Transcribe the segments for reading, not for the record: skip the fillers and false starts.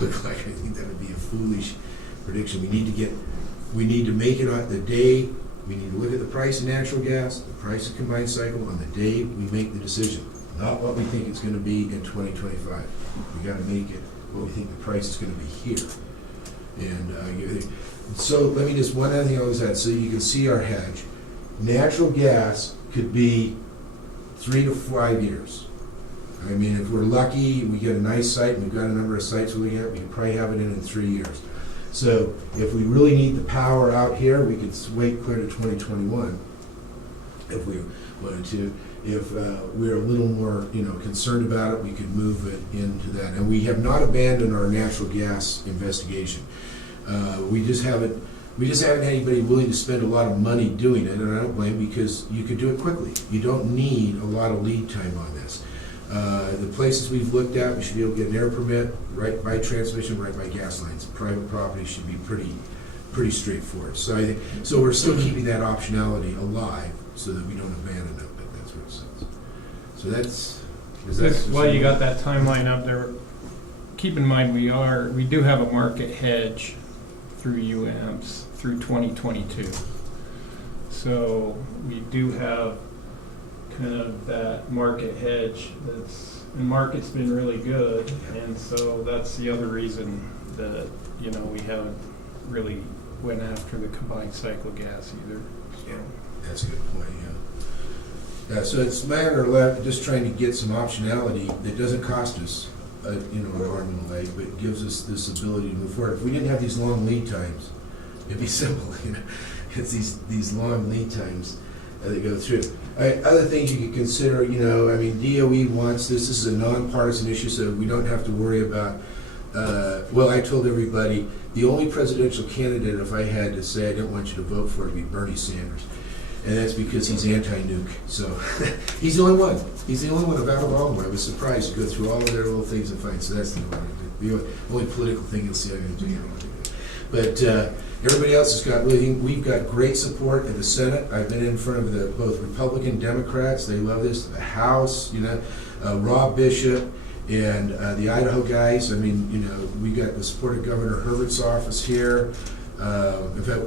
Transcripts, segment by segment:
look like. I think that would be a foolish prediction. We need to make it on the day. We need to look at the price of natural gas, the price of combined cycle on the day we make the decision, not what we think it's going to be in 2025. We got to make it what we think the price is going to be here. And so let me just, one other thing I always add, so you can see our hedge. Natural gas could be 3 to 5 years. I mean, if we're lucky, we get a nice site, and we've got a number of sites we're looking at, we could probably have it in 3 years. So if we really need the power out here, we could wait clear to 2021 if we wanted to. If we're a little more, concerned about it, we could move it into that. And we have not abandoned our natural gas investigation. We just haven't had anybody willing to spend a lot of money doing it, and I don't blame, because you could do it quickly. You don't need a lot of lead time on this. The places we've looked at, we should be able to get an air permit right by transmission, right by gas lines. Private property should be pretty straightforward. So we're still keeping that optionality alive so that we don't abandon it, but that's what it says. So that's While you got that timeline up there, keep in mind we do have a market hedge through UAMPS through 2022. So we do have kind of that market hedge and market's been really good, and so that's the other reason that we haven't really went after the combined cycle gas either. So. Yeah, that's a good point. So it's a matter of just trying to get some optionality that doesn't cost us an arm and a leg, but gives us this ability to move forward. If we didn't have these long lead times, it'd be simple. It's these long lead times that go through. Other things you could consider, DOE wants this. This is a nonpartisan issue, so we don't have to worry about. I told everybody the only presidential candidate, if I had to say I didn't want you to vote for, would be Bernie Sanders. And that's because he's anti-nuke. So he's the only one. He's the only one out of all of them. I was surprised to go through all of their little things and find. So that's the only political thing you'll see I'm going to do. But everybody else has got we've got great support in the Senate. I've been in front of both Republican, Democrats. They love this. The House, Rob Bishop and the Idaho guys. I mean, we got the support of Governor Herbert's office here. In fact,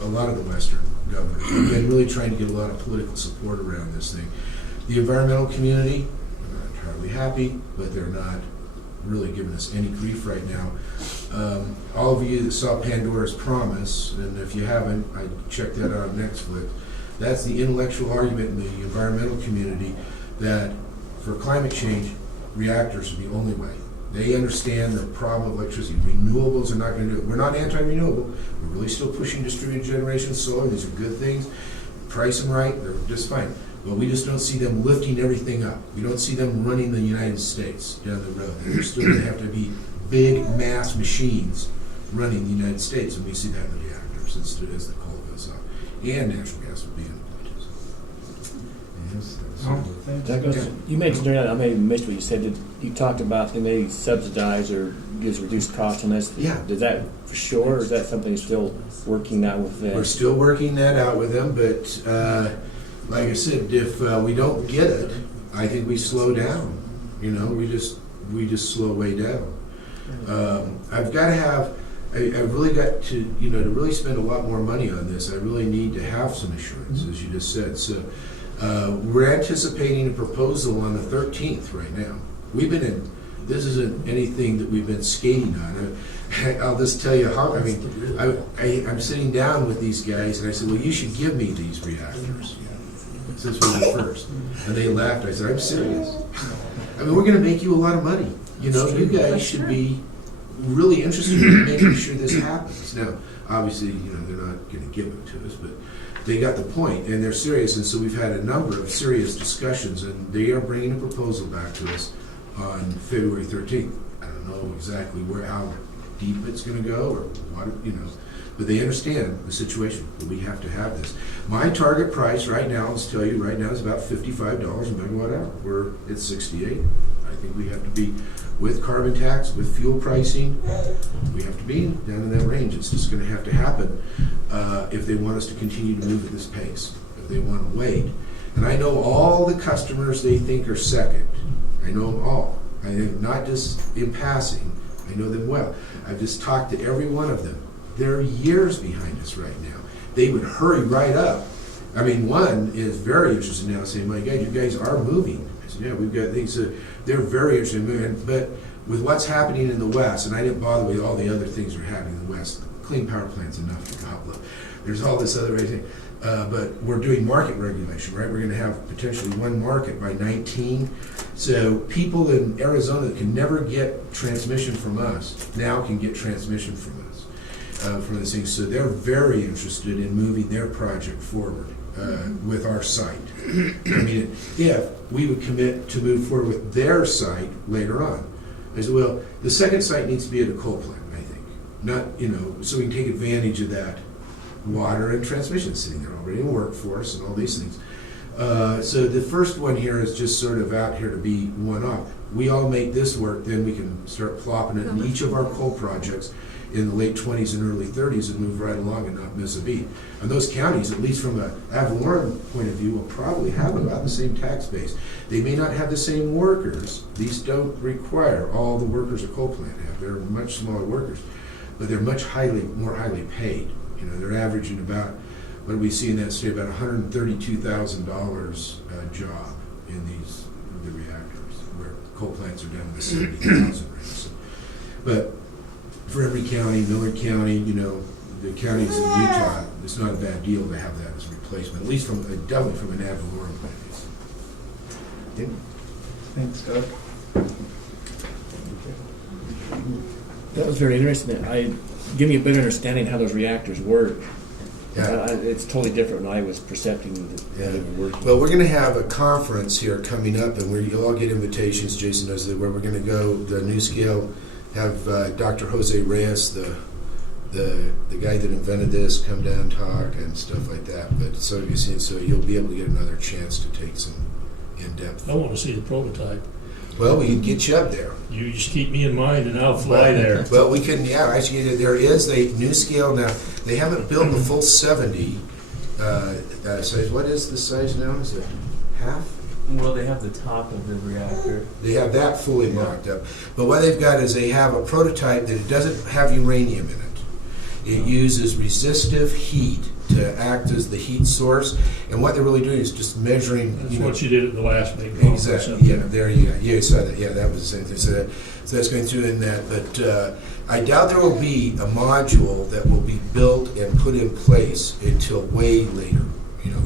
a lot of the Western governors. We've been really trying to get a lot of political support around this thing. The environmental community, I'm not entirely happy, but they're not really giving us any grief right now. All of you that saw Pandora's Promise, and if you haven't, I checked that out on Netflix. That's the intellectual argument in the environmental community that for climate change, reactors are the only way. They understand the problem of electricity. Renewables are not going to do it. We're not anti-renewable. We're really still pushing distributed generation solar. These are good things. Price them right, they're just fine. But we just don't see them lifting everything up. We don't see them running the United States down the road. There's still going to have to be big mass machines running the United States, and we see that in the reactors as the coal goes up. And natural gas will be in the You mentioned during that, I may have missed what you said. You talked about they may subsidize or gives reduced cost on this. Yeah. Does that for sure, or is that something you're still working out with them? We're still working that out with them, but like I said, if we don't get it, I think we slow down. We just slow way down. I've got to have. I've really got to, to really spend a lot more money on this. I really need to have some assurance, as you just said. So. We're anticipating a proposal on the 13th right now. This isn't anything that we've been skating on. I'll just tell you how, I'm sitting down with these guys and I said, well, you should give me these reactors since we're the first. And they laughed. I said, I'm serious. We're going to make you a lot of money. You guys should be really interested in making sure this happens. Now, obviously, they're not going to give it to us, but they got the point, and they're serious, and so we've had a number of serious discussions, and they are bringing a proposal back to us on February 13th. I don't know exactly how deep it's going to go or what, but they understand the situation, that we have to have this. My target price right now, let's tell you right now, is about $55 a megawatt hour. We're at 68. I think we have to be, with carbon tax, with fuel pricing, we have to be down in that range. It's just going to have to happen if they want us to continue to move at this pace, if they want to wait. And I know all the customers they think are second. I know them all. I think not just in passing. I know them well. I've just talked to every one of them. They're years behind us right now. They would hurry right up. I mean, one is very interested now, saying, my God, you guys are moving. I said, yeah, we've got things. They're very interested in moving. But with what's happening in the West, and I didn't bother with all the other things that are happening in the West, clean power plant's enough to gobble up. There's all this other thing. But we're doing market regulation, right? We're going to have potentially one market by 19. So people in Arizona that can never get transmission from us now can get transmission from us, from this thing. So they're very interested in moving their project forward with our site. I mean, if we would commit to move forward with their site later on. I said, well, the second site needs to be at a coal plant, I think. Not, so we can take advantage of that water and transmission sitting there already, and workforce and all these things. So the first one here is just sort of out here to be one-off. We all make this work, then we can start plopping it in each of our coal projects in the late 20s and early 30s and move right along and not miss a beat. And those counties, at least from an Avalorum point of view, will probably have about the same tax base. They may not have the same workers. These don't require all the workers a coal plant have. They're much smaller workers, but they're much more highly paid. They're averaging about, what do we see in that state, about $132,000 a job in the reactors, where coal plants are down in the 70,000 range. So, but for every county, Millard County, the counties in Utah, it's not a bad deal to have that as a replacement, at least definitely from an ad valorem point of view. Thanks, Doug. That was very interesting. Give me a better understanding how those reactors work. Yeah. It's totally different than I was percepting how they were working. Well, we're going to have a conference here coming up, and you'll all get invitations. Jason knows that, where we're going to go. The New Scale have Dr. Jose Reyes, the guy that invented this, come down and talk and stuff like that. But so you'll be able to get another chance to take some in-depth. I want to see the prototype. Well, we can get you up there. You just keep me in mind and I'll fly there. Well, we can, actually, there is a New Scale now. They haven't built the full 70 size. What is the size now? Is it half? Well, they have the top of the reactor. They have that fully mocked up. But what they've got is they have a prototype that it doesn't have uranium in it. It uses resistive heat to act as the heat source. And what they're really doing is just measuring. That's what you did at the last big conference. Exactly. Yeah, there you go. Yeah, you saw that. Yeah, that was the same thing. So that's going through in that. But I doubt there will be a module that will be built and put in place until way later,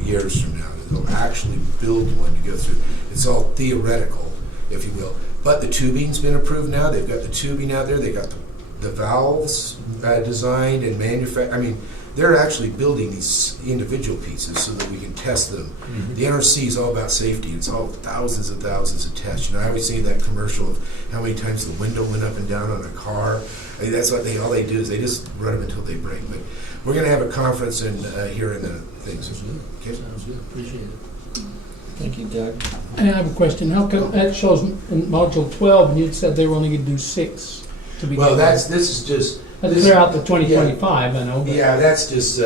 years from now. They'll actually build one to go through. It's all theoretical, if you will. But the tubing's been approved now. They've got the tubing out there. They got the valves designed and manufactured. I mean, they're actually building these individual pieces so that we can test them. Mm-hmm. The NRC is all about safety. It's all thousands and thousands of tests. I always see that commercial of how many times the window went up and down on a car. I mean, that's what all they do is they just run them until they break. But we're going to have a conference here in the things. Sounds good. Okay. Sounds good. Appreciate it. Thank you, Doug. I have a question. How come that shows in module 12 and you said they were only going to do 6 to begin Well, with? this is just. That's clear out the 2025, I know. But Yeah, that's just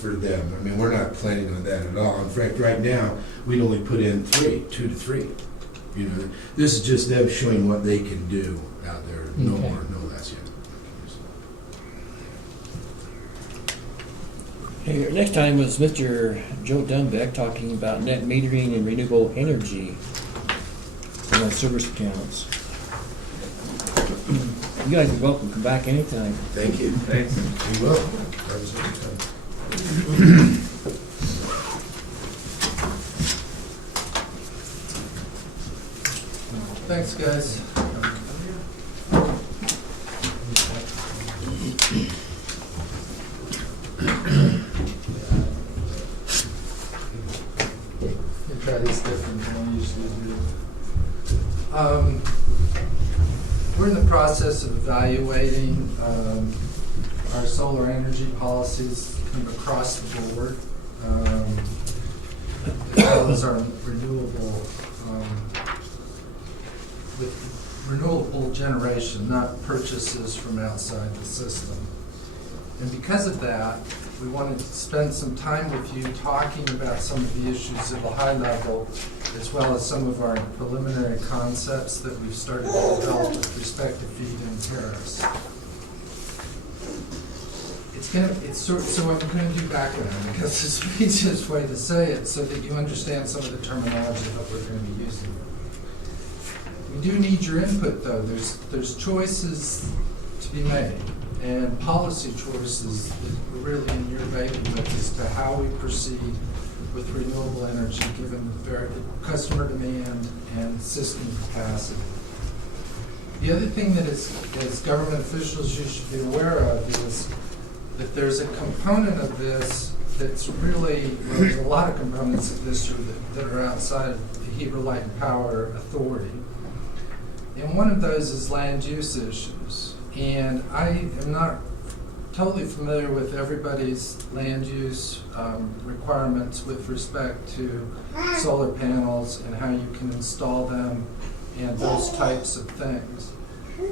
for them. I mean, we're not planning on that at all. In fact, right now, we'd only put in 2 to 3. This is just them showing what they can do out there. No Okay. more, no less yet. Hey, next time was Mr. Joe Dunbeck talking about net metering and renewable energy on our service accounts. You guys are welcome to come back anytime. Thank you. Thanks. We will. That was a good time. Thanks, guys. Try this different than we usually do. We're in the process of evaluating our solar energy policies kind of across the board, as well as our renewable generation, not purchases from outside the system. And because of that, we wanted to spend some time with you talking about some of the issues at a high level as well as some of our preliminary concepts that we've started to develop with respect to feed-in tariffs. So I'm gonna do background, because it's the easiest way to say it, so that you understand some of the terminology that we're gonna be using. We do need your input, though. There's choices to be made, and policy choices that are really in your bailiwick as to how we proceed with renewable energy, given the customer demand and system capacity. The other thing that as government officials you should be aware of is that there's a component of this that's really, well, there's a lot of components of this that are outside of the Heber Light and Power Authority. And one of those is land use issues. And I am not totally familiar with everybody's land use requirements with respect to solar panels and how you can install them and those types of things.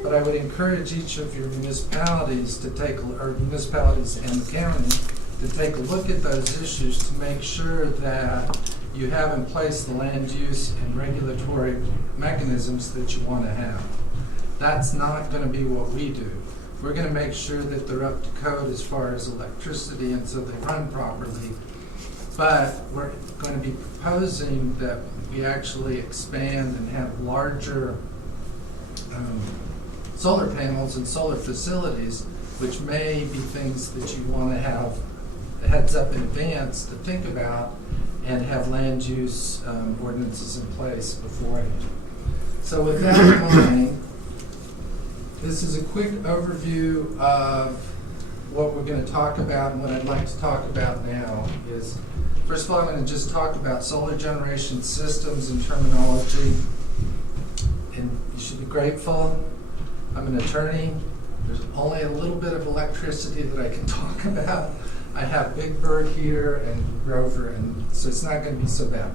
But I would encourage each of your municipalities to take, or municipalities and the county, to take a look at those issues to make sure that you have in place the land use and regulatory mechanisms that you want to have. That's not going to be what we do. We're going to make sure that they're up to code as far as electricity and so they run properly. But we're going to be proposing that we actually expand and have larger solar panels and solar facilities, which may be things that you want to have a heads up in advance to think about and have land use ordinances in place beforehand. So with that in mind, this is a quick overview of what we're going to talk about, and what I'd like to talk about now is, first of all, I'm going to just talk about solar generation systems and terminology. And you should be grateful. I'm an attorney. There's only a little bit of electricity that I can talk about. I have Big Bird here and Grover, and so it's not going to be so bad.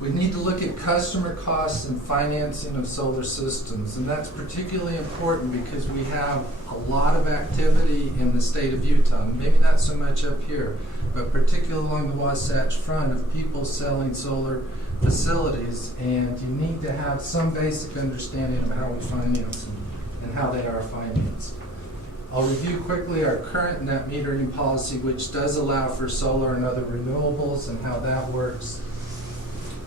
We need to look at customer costs and financing of solar systems, and that's particularly important because we have a lot of activity in the state of Utah, maybe not so much up here, but particularly along the Wasatch Front of people selling solar facilities, and you need to have some basic understanding of how we finance them and how they are financed. I'll review quickly our current net metering policy, which does allow for solar and other renewables and how that works.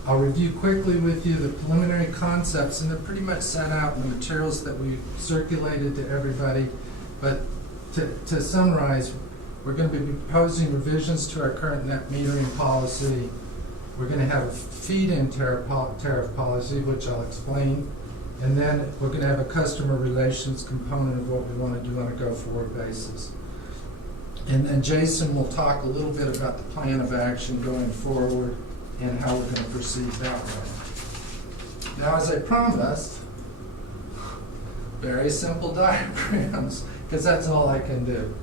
I'll review quickly with you the preliminary concepts, and they're pretty much set out in the materials that we circulated to everybody. But to summarize, we're going to be proposing revisions to our current net metering policy. We're going to have a feed-in tariff policy, which I'll explain. And then we're going to have a customer relations component of what we want to do on a go-forward basis. And then Jason will talk a little bit about the plan of action going forward and how we're going to proceed that way. Now, as I promised, very simple diagrams, because that's all I can do.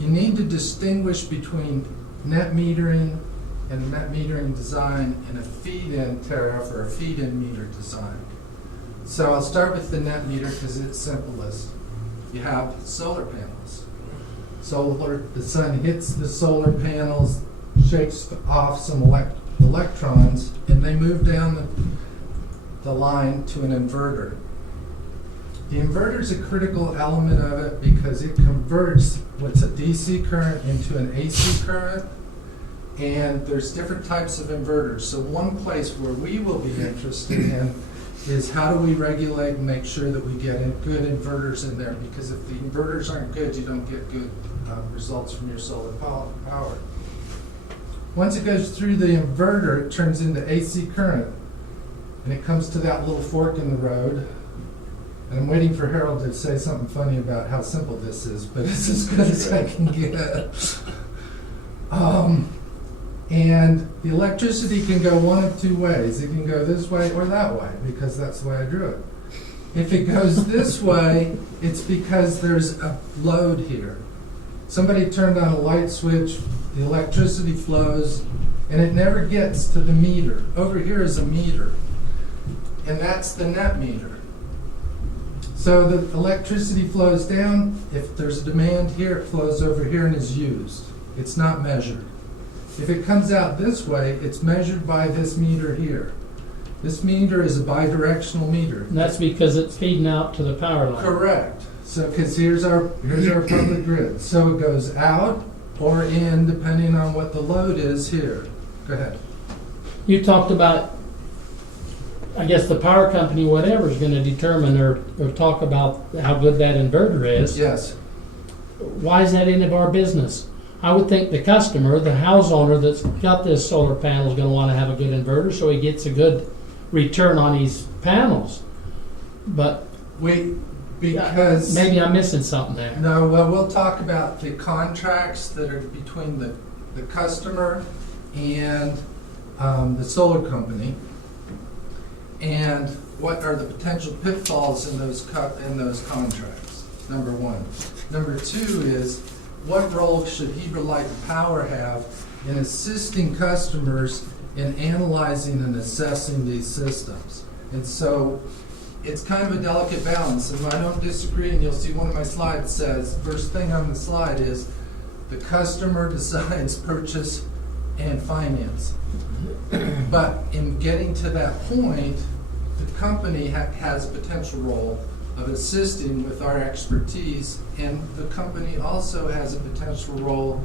You need to distinguish between net metering and net metering design and a feed-in tariff or a feed-in meter design. So I'll start with the net meter because it's simplest. You have solar panels. The sun hits the solar panels, shakes off some electrons, and they move down the line to an inverter. The inverter is a critical element of it because it converts what's a DC current into an AC current, and there's different types of inverters. So one place where we will be interested in is how do we regulate and make sure that we get good inverters in there, because if the inverters aren't good, you don't get good results from your solar power. Once it goes through the inverter, it turns into AC current, and it comes to that little fork in the road. And I'm waiting for Harold to say something funny about how simple this is, but it's as good as I can get. And the electricity can go one of two ways. It can go this way or that way, because that's the way I drew it. If it goes this way, it's because there's a load here. Somebody turned on a light switch, the electricity flows, and it never gets to the meter. Over here is a meter, and that's the net meter. So the electricity flows down. If there's a demand here, it flows over here and is used. It's not measured. If it comes out this way, it's measured by this meter here. This meter is a bidirectional meter. And that's because it's feeding out to the power line. Correct. So, because here's our public grid. So it goes out or in depending on what the load is here. Go ahead. You talked about, I guess the power company, whatever, is gonna determine or talk about how good that inverter is. Yes. Why is that any of our business? I would think the customer, the house owner that's got this solar panel is gonna wanna have a good inverter so he gets a good return on his panels. But Because maybe I'm missing something there. no, well, we'll talk about the contracts that are between the customer and the solar company, and what are the potential pitfalls in those contracts. Number one. Number two is, what role should Heber Light and Power have in assisting customers in analyzing and assessing these systems? And so it's kind of a delicate balance, and I don't disagree, and you'll see one of my slides says, first thing on the slide is, the customer decides purchase and finance. But in getting to that point, the company has a potential role of assisting with our expertise, and the company also has a potential role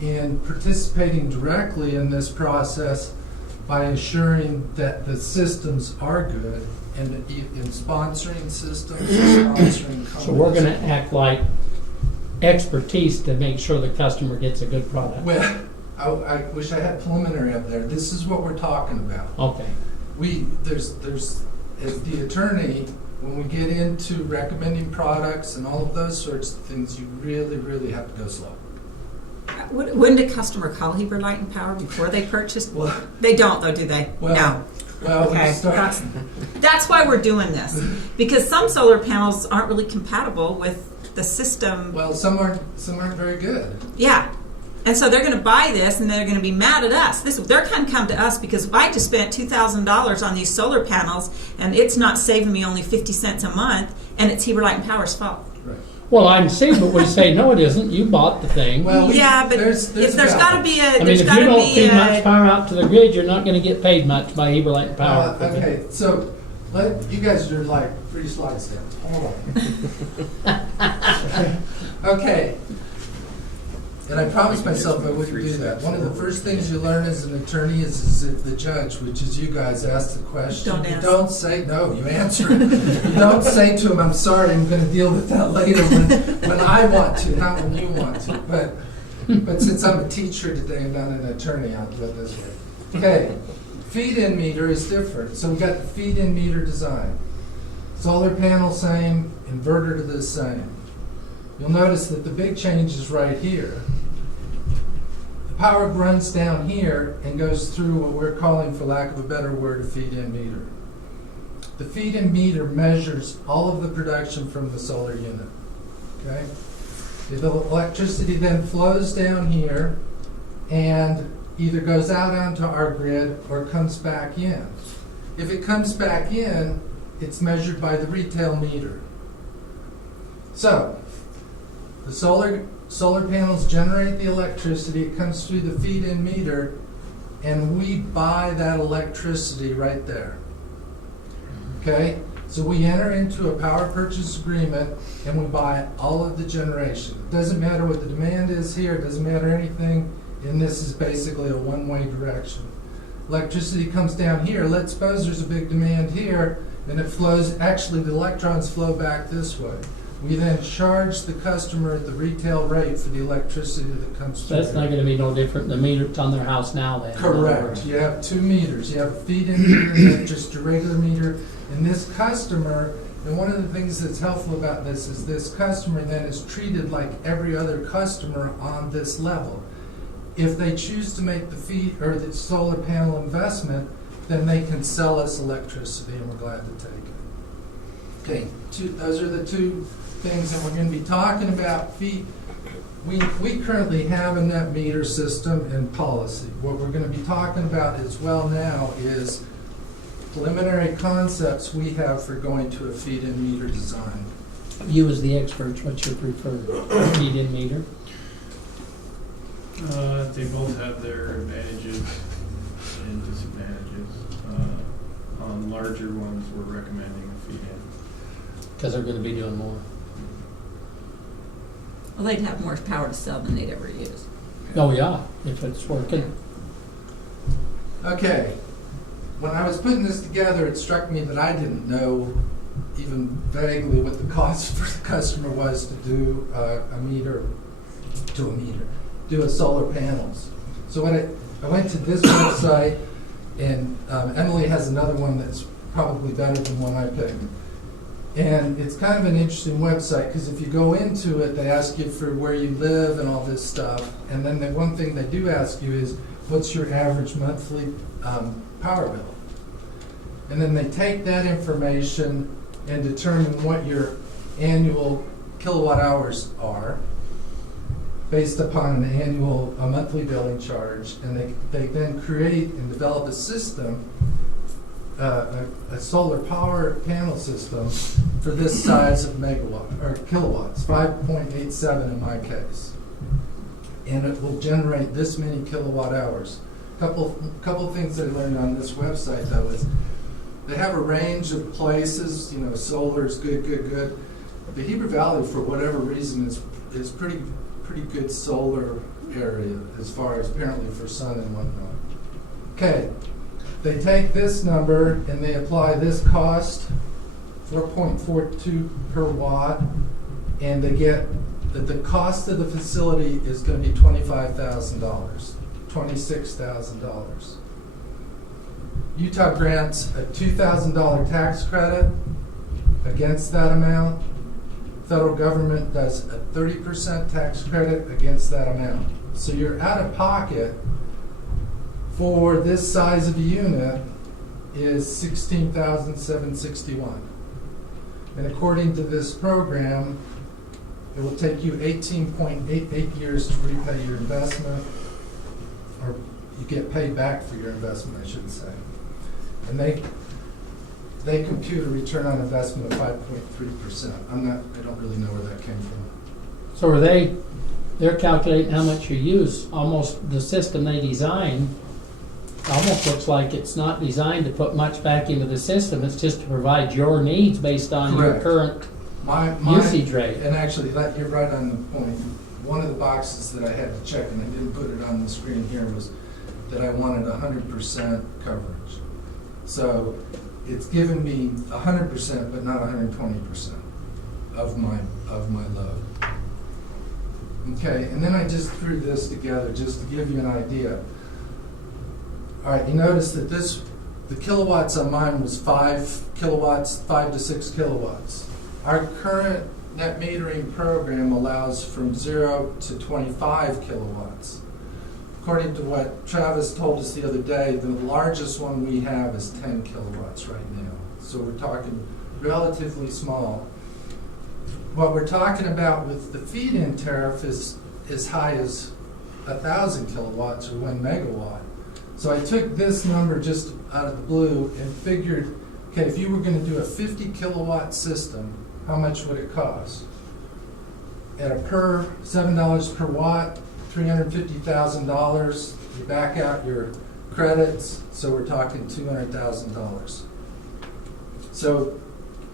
in participating directly in this process by assuring that the systems are good and in sponsoring systems, sponsoring companies. So we're gonna act like expertise to make sure the customer gets a good product. Well, I wish I had preliminary up there. This is what we're talking about. Okay. There's, as the attorney, when we get into recommending products and all of those sorts of things, you really, really have to go slow. Wouldn't a customer call Heber Light and Power before they purchased? Well, They don't, though, do they? well, No. well, we Okay. start. That's why we're doing this, because some solar panels aren't really compatible with the system. Well, some aren't very good. Yeah. And so they're going to buy this, and they're going to be mad at us. They're going to come to us because I just spent $2,000 on these solar panels, and it's not saving me only 50 cents a month, and it's Heber Light and Power's fault. Right. Well, I can see, but we say, no, it isn't. You bought the thing. Well, Yeah, but there's if there's got to be a, I mean, there's if got you to don't be feed much a, power out to the grid, you're not gonna get paid much by Heber Light and Power. okay, so you guys are like 3 slides down. Hold on. Okay. And I promised myself I wouldn't do that. One of the first things you learn as an attorney is if the judge, which is you guys, ask the question. Don't You ask. don't say, no, you answer it. You don't say to him, I'm sorry, I'm going to deal with that later when I want to, not when you want to. But since I'm a teacher today and not an attorney, I'll do it this way. Okay, feed-in meter is different. So we've got the feed-in meter design. Solar panel same, inverter to the same. You'll notice that the big change is right here. The power runs down here and goes through what we're calling, for lack of a better word, a feed-in meter. The feed-in meter measures all of the production from the solar unit. Okay? The electricity then flows down here and either goes out onto our grid or comes back in. If it comes back in, it's measured by the retail meter. So, the solar panels generate the electricity, it comes through the feed-in meter, and we buy that electricity right there. Okay? So we enter into a power purchase agreement and we buy all of the generation. It doesn't matter what the demand is here, it doesn't matter anything, and this is basically a one-way direction. Electricity comes down here, let's suppose there's a big demand here, and it flows, actually the electrons flow back this way. We then charge the customer at the retail rate for the electricity that comes through. That's not gonna be no different than the meter that's on their house now then. Correct. You have 2 meters. You have a feed-in meter and just a regular meter. And this customer, and one of the things that's helpful about this is this customer then is treated like every other customer on this level. If they choose to make the feed or the solar panel investment, then they can sell us electricity, and we're glad to take it. Okay, those are the 2 things that we're going to be talking about. We currently have a net meter system and policy. What we're going to be talking about as well now is preliminary concepts we have for going to a feed-in meter design. You as the experts, what's your preferred feed-in meter? They both have their advantages and disadvantages. On larger ones, we're recommending a feed-in. Because they're gonna be doing more. Well, they'd have more power to sell than they'd ever use. Oh, yeah, if it's working. Okay, when I was putting this together, it struck me that I didn't know even vaguely what the cost for the customer was to do do a solar panels. So when I went to this website, and Emily has another one that's probably better than one I picked. And it's kind of an interesting website, because if you go into it, they ask you for where you live and all this stuff. And then the one thing they do ask you is, what's your average monthly power bill? And then they take that information and determine what your annual kilowatt hours are based upon a monthly billing charge. And they then create and develop a system, a solar power panel system for this size of megawatt or kilowatts, 5.87 in my case. And it will generate this many kilowatt hours. Couple things I learned on this website though is they have a range of places. Solar is good. The Heber Valley, for whatever reason, is pretty good solar area as far as apparently for sun and whatnot. Okay, they take this number and they apply this cost, 4.42 per watt, and they get that the cost of the facility is going to be $25,000, $26,000. Utah grants a $2,000 tax credit against that amount. Federal government does a 30% tax credit against that amount. So you're out of pocket for this size of a unit is $16,761. And according to this program, it will take you 18.88 years to repay your investment, or you get paid back for your investment, I should say. And they compute a return on investment of 5.3%. I don't really know where that came from. So they're calculating how much you use. Almost the system they design almost looks like it's not designed to put much back into the system. It's just to provide your needs based on your Correct. current My usage rate. And actually, you're right on the point. One of the boxes that I had to check, and I didn't put it on the screen here, was that I wanted 100% coverage. So it's given me 100%, but not 120% of my load. Okay, and then I just threw this together just to give you an idea. All right, you notice that the kilowatts on mine was 5 kilowatts, 5 to 6 kilowatts. Our current net metering program allows from 0 to 25 kilowatts. According to what Travis told us the other day, the largest one we have is 10 kilowatts right now. So we're talking relatively small. What we're talking about with the feed-in tariff is as high as 1,000 kilowatts or 1 megawatt. So I took this number just out of the blue and figured, okay, if you were going to do a 50 kilowatt system, how much would it cost? At a $7 per watt, $350,000. You back out your credits, so we're talking $200,000. So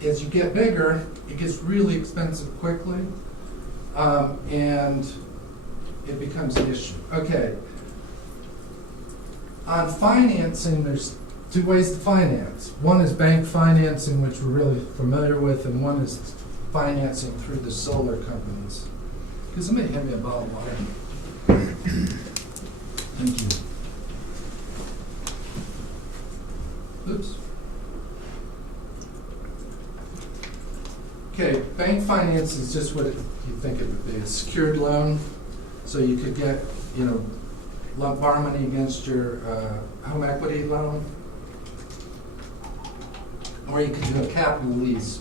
as you get bigger, it gets really expensive quickly, and it becomes an issue. Okay. On financing, there's 2 ways to finance. One is bank financing, which we're really familiar with, and one is financing through the solar companies. Can somebody hand me a bottle of water? Thank you. Oops. Okay, bank finance is just what you think it would be. A secured loan, so you could get, borrow money against your home equity loan, or you could do a capital lease.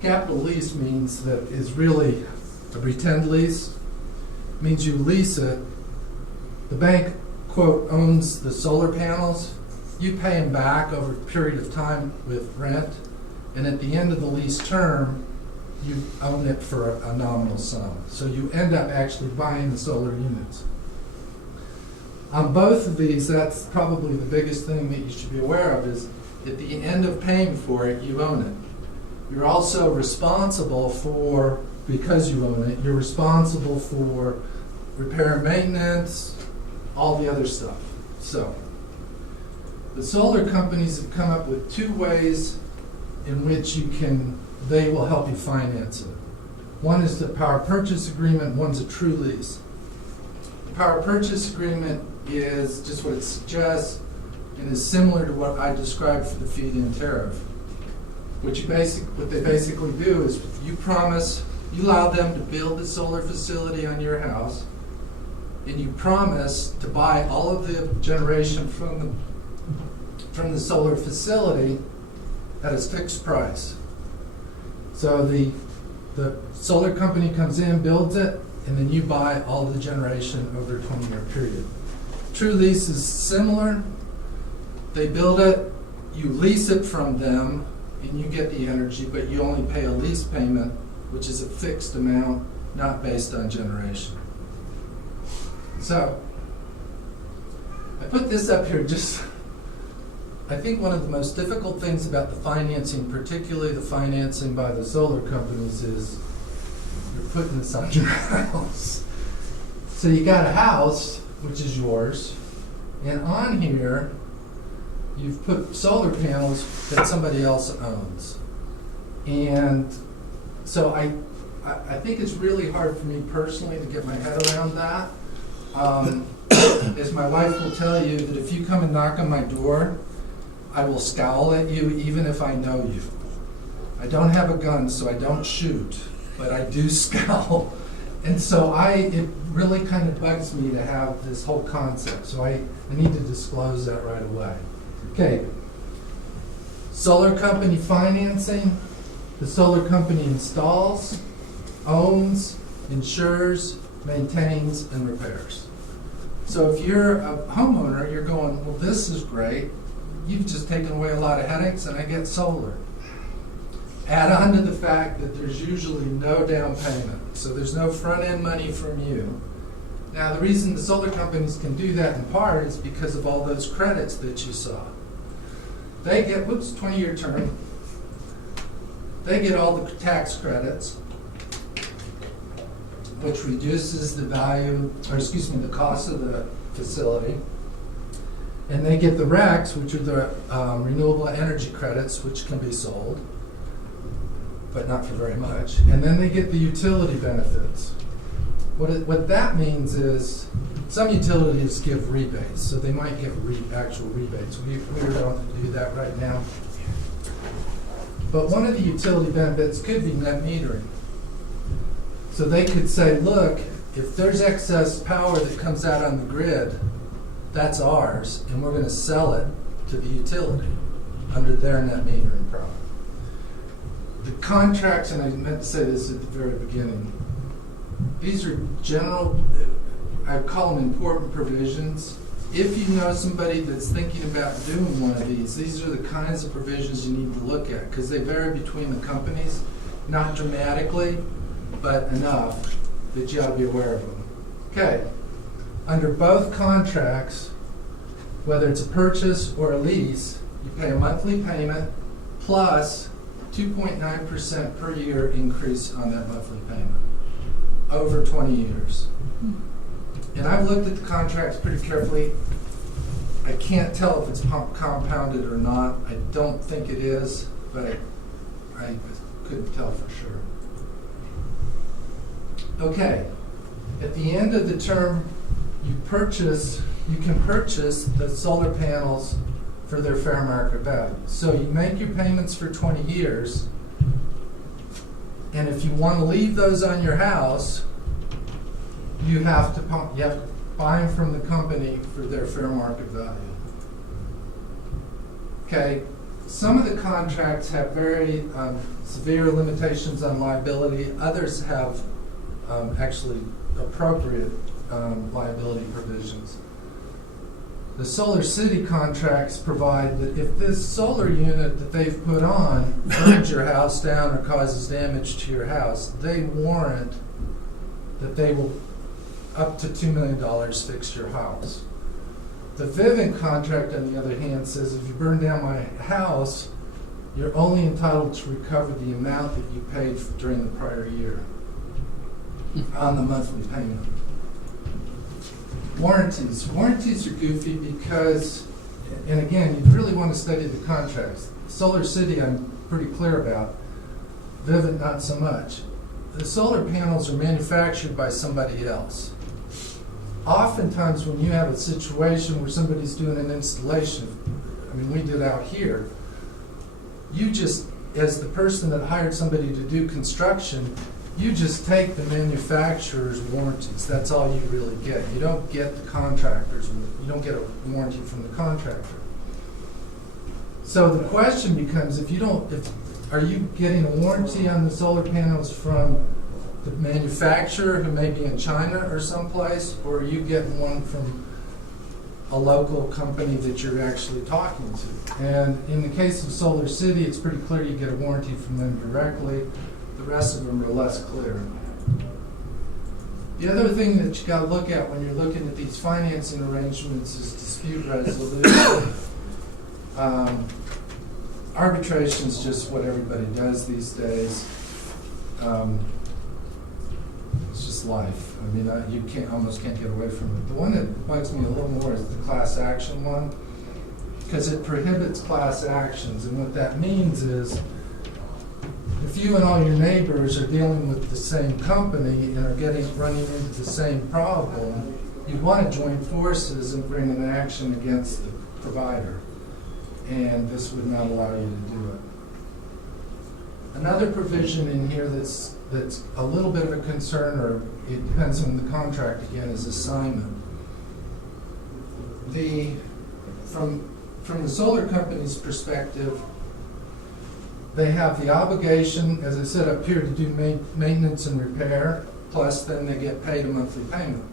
Capital lease means that is really a pretend lease. It means you lease it. The bank, quote, owns the solar panels. You pay them back over a period of time with rent, and at the end of the lease term, you own it for a nominal sum. So you end up actually buying the solar units. On both of these, that's probably the biggest thing that you should be aware of is at the end of paying for it, you own it. You're also responsible for, because you own it, you're responsible for repair and maintenance, all the other stuff. So, the solar companies have come up with two ways in which they will help you finance it. One is the power purchase agreement, one's a true lease. The power purchase agreement is just what it suggests and is similar to what I described for the feed-in tariff. What they basically do is you allow them to build the solar facility on your house, and you promise to buy all of the generation from the solar facility at a fixed price. So the solar company comes in, builds it, and then you buy all the generation over a 20-year period. True lease is similar. They build it, you lease it from them, and you get the energy, but you only pay a lease payment, which is a fixed amount, not based on generation. So, I put this up here I think one of the most difficult things about the financing, particularly the financing by the solar companies, is you're putting this on your house. So you got a house, which is yours, and on here, you've put solar panels that somebody else owns. And so I think it's really hard for me personally to get my head around that. As my wife will tell you, that if you come and knock on my door, I will scowl at you even if I know you. I don't have a gun, so I don't shoot, but I do scowl. And so it really kind of bugs me to have this whole concept, so I need to disclose that right away. Okay, solar company financing. The solar company installs, owns, insures, maintains, and repairs. So if you're a homeowner, you're going, well, this is great. You've just taken away a lot of headaches, and I get solar. Add on to the fact that there's usually no down payment, so there's no front-end money from you. Now, the reason the solar companies can do that in part is because of all those credits that you saw. They get, 20-year term. They get all the tax credits, which reduces the value, the cost of the facility. And they get the RECs, which are the renewable energy credits, which can be sold, but not for very much. And then they get the utility benefits. What that means is some utilities give rebates, so they might get actual rebates. We don't do that right now. But one of the utility benefits could be net metering. So they could say, look, if there's excess power that comes out on the grid, that's ours, and we're going to sell it to the utility under their net metering product. The contracts, and I meant to say this at the very beginning, these are general, I call them important provisions. If you know somebody that's thinking about doing one of these are the kinds of provisions you need to look at, because they vary between the companies, not dramatically, but enough that you ought to be aware of them. Okay. Under both contracts, whether it's a purchase or a lease, you pay a monthly payment plus 2.9% per year increase on that monthly payment over 20 years. And I've looked at the contracts pretty carefully. I can't tell if it's compounded or not. I don't think it is, but I couldn't tell for sure. Okay, at the end of the term, you can purchase the solar panels for their fair market value. So you make your payments for 20 years, and if you want to leave those on your house, you have to buy them from the company for their fair market value. Okay, some of the contracts have very severe limitations on liability. Others have actually appropriate liability provisions. The Solar City contracts provide that if this solar unit that they've put on burns your house down or causes damage to your house, they warrant that they will up to $2 million fix your house. The Vivint contract, on the other hand, says if you burn down my house, you're only entitled to recover the amount that you paid during the prior year on the monthly payment. Warranties. Warranties are goofy because, and again, you really want to study the contracts. Solar City, I'm pretty clear about. Vivint, not so much. The solar panels are manufactured by somebody else. Oftentimes when you have a situation where somebody's doing an installation, I mean, we did out here, you just, as the person that hired somebody to do construction, you just take the manufacturer's warranties. That's all you really get. You don't get the contractor's, you don't get a warranty from the contractor. So the question becomes, are you getting a warranty on the solar panels from the manufacturer who may be in China or someplace, or are you getting one from a local company that you're actually talking to? And in the case of Solar City, it's pretty clear you get a warranty from them directly. The rest of them are less clear. The other thing that you got to look at when you're looking at these financing arrangements is dispute resolution. Arbitration is just what everybody does these days. It's just life. I mean, you almost can't get away from it. The one that bugs me a little more is the class action one, because it prohibits class actions. And what that means is, if you and all your neighbors are dealing with the same company and are running into the same problem, you want to join forces and bring an action against the provider. And this would not allow you to do it. Another provision in here that's a little bit of a concern, or it depends on the contract again, is assignment. From the solar company's perspective, they have the obligation, as I said up here, to do maintenance and repair, plus then they get paid a monthly payment.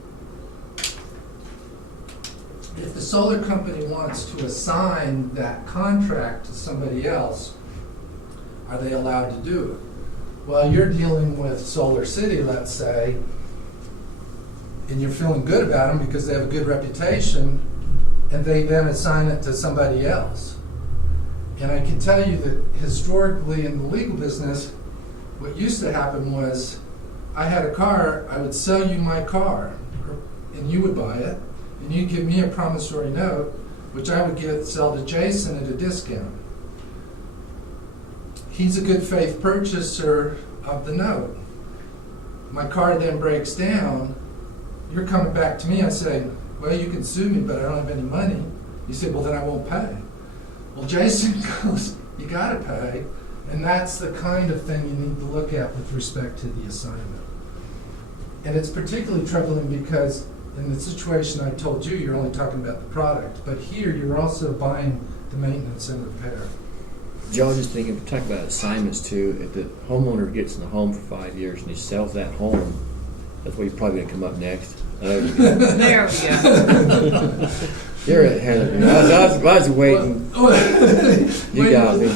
If the solar company wants to assign that contract to somebody else, are they allowed to do it? Well, you're dealing with Solar City, let's say, and you're feeling good about them because they have a good reputation, and they then assign it to somebody else. And I can tell you that historically in the legal business, what used to happen was I had a car, I would sell you my car, and you would buy it, and you'd give me a promissory note, which I would sell to Jason at a discount. He's a good faith purchaser of the note. My car then breaks down. You're coming back to me. I say, well, you can sue me, but I don't have any money. You say, well, then I won't pay. Well, Jason goes, you got to pay. And that's the kind of thing you need to look at with respect to the assignment. And it's particularly troubling because in the situation I told you, you're only talking about the product. But here, you're also buying the maintenance and repair. Joe, I was just thinking, talk about assignments too. If the homeowner gets in the home for 5 years and he sells that home, that's where he's probably going to come up next. There we go. You're at Heather. I was waiting. You got me.